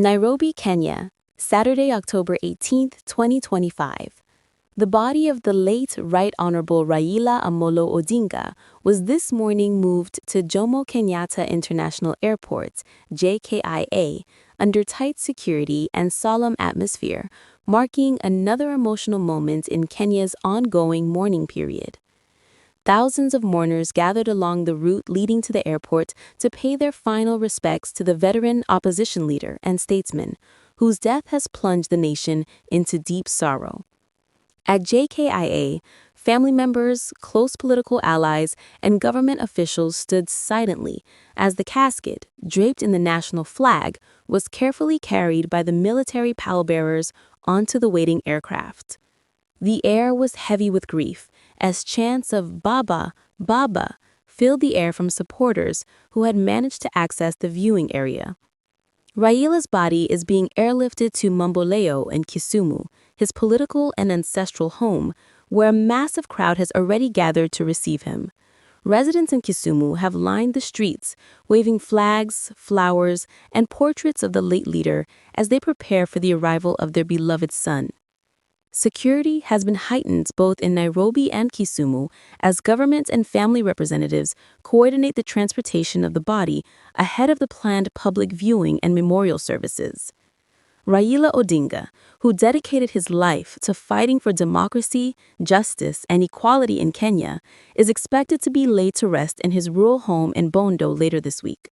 Nairobi, Kenya, Saturday, October 18, 2025. The body of the late Right Honorable Raila Amolo Odinga was this morning moved to Jomo Kenyatta International Airport, JKIA, under tight security and solemn atmosphere, marking another emotional moment in Kenya's ongoing mourning period. Thousands of mourners gathered along the route leading to the airport to pay their final respects to the veteran opposition leader and statesman, whose death has plunged the nation into deep sorrow. At JKIA, family members, close political allies, and government officials stood silently as the casket, draped in the national flag, was carefully carried by the military pallbearers onto the waiting aircraft. The air was heavy with grief, as chants of "Baba, Baba" filled the air from supporters who had managed to access the viewing area. Raila's body is being airlifted to Mamboleo in Kisumu, his political and ancestral home, where a massive crowd has already gathered to receive him. Residents in Kisumu have lined the streets, waving flags, flowers, and portraits of the late leader as they prepare for the arrival of their beloved son. Security has been heightened both in Nairobi and Kisumu as government and family representatives coordinate the transportation of the body ahead of the planned public viewing and memorial services. Raila Odinga, who dedicated his life to fighting for democracy, justice, and equality in Kenya, is expected to be laid to rest in his rural home in Bondo later this week.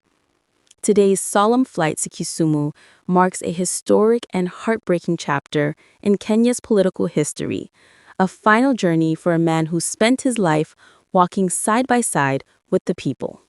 Today's solemn flight to Kisumu marks a historic and heartbreaking chapter in Kenya's political history, a final journey for a man who spent his life walking side by side with the people.